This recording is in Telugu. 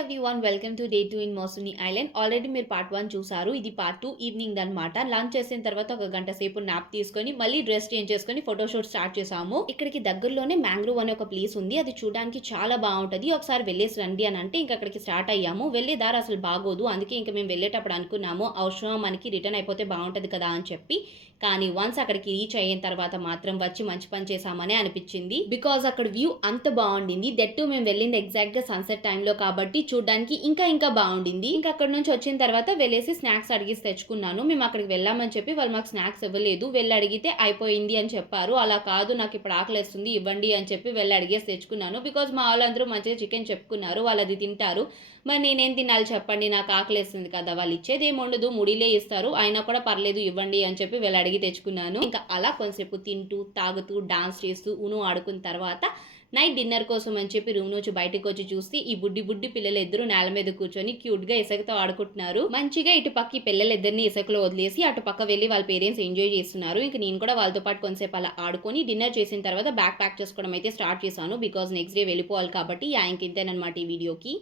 Everyone welcome to day 2 in Mousuni island. Already మీరు పార్ట్ 1 చూసారు. ఇది పార్ట్ 2 ఈవినింగ్ అనమాట. లంచ్ చేసిన తర్వాత ఒక గంట సేపు నాప్ తీసుకొని మళ్ళీ డ్రెస్ చేంజ్ చేసుకొని ఫోటోషూట్ స్టార్ట్ చేసాము. ఇక్కడికి దగ్గరలోనే మ్యాంగ్రోవ్ అనే ఒక ప్లేస్ ఉంది. అది చూడడానికి చాలా బాగుంటది. ఒకసారి వెళ్ళేసి రండి అని అంటే ఇంకా అక్కడికి స్టార్ట్ అయ్యాము. వెళ్ళే దారి అసలు బాగోదు. అందుకే ఇంకా మేము వెళ్ళేటప్పుడు అనుకున్నాము అవసరం మనకి రిటర్న్ అయిపోతే బాగుంటది కదా అని చెప్పి. కానీ వన్స్ అక్కడికి రీచ్ అయిన తర్వాత మాత్రం వచ్చి మంచి పని చేసామనే అనిపించింది. బికాజ్ అక్కడ వ్యూ అంత బాగుండింది. దట్ మేము వెళ్ళింది ఎగ్జాక్ట్ గా సన్సెట్ టైంలో కాబట్టి చూడడానికి ఇంకా బాగుండింది. ఇంకా అక్కడ నుంచి వచ్చిన తర్వాత వెళ్ళేసి స్నాక్స్ అడిగి తెచ్చుకున్నాను. మేము అక్కడికి వెళ్ళామని చెప్పి వాళ్ళు మాకు స్నాక్స్ ఇవ్వలేదు. వెళ్ళి అడిగితే అయిపోయింది అని చెప్పారు. అలా కాదు, నాకు ఇప్పుడు ఆకలిస్తుంది ఇవ్వండి అని చెప్పి వెళ్ళి అడిగేసి తెచ్చుకున్నాను. బికాజ్ మా వాళ్ళందరూ మంచిగా చికెన్ చెప్పుకున్నారు, వాళ్ళు అది తింటారు. మరి నేనేం తినాలి చెప్పండి, నాకు ఆకలిస్తుంది కదా. వాళ్ళు ఇచ్చేది ఏమి ఉండదు, ముడిలే ఇస్తారు, అయినా కూడా పర్లేదు ఇవ్వండి అని చెప్పి వెళ్ళి అడిగి తెచ్చుకున్నాను. ఇంకా అలా కొంతసేపు తింటూ తాగుతూ డాన్స్ చేస్తూ ఉను ఆడుకున్న తర్వాత నైట్ డిన్నర్ కోసం అని చెప్పి రూమ్ నుంచి బయటకు వచ్చి చూస్తే ఈ బుడ్డి పిల్లలు ఇద్దరు నేల మీద కూర్చొని క్యూట్ గా ఇసుకతో ఆడుకుంటున్నారు. మంచిగా ఇటు పక్క పిల్లలిద్దరిని ఇసుకలో వదిలేసి అటు పక్క వెళ్ళి వాళ్ళ పేరెంట్స్ ఎంజాయ్ చేస్తున్నారు. ఇంకా నేను కూడా వాళ్ళతో పాటు కొంతసేపు అలా ఆడుకొని డిన్నర్ చేసిన తర్వాత బ్యాగ్ ప్యాక్ చేసుకోవడం అయితే స్టార్ట్ చేశాను. బికాజ్ నెక్స్ట్ డే వెళ్ళిపోవాలి కాబట్టి ఇంతేనమాట ఈ వీడియోకి.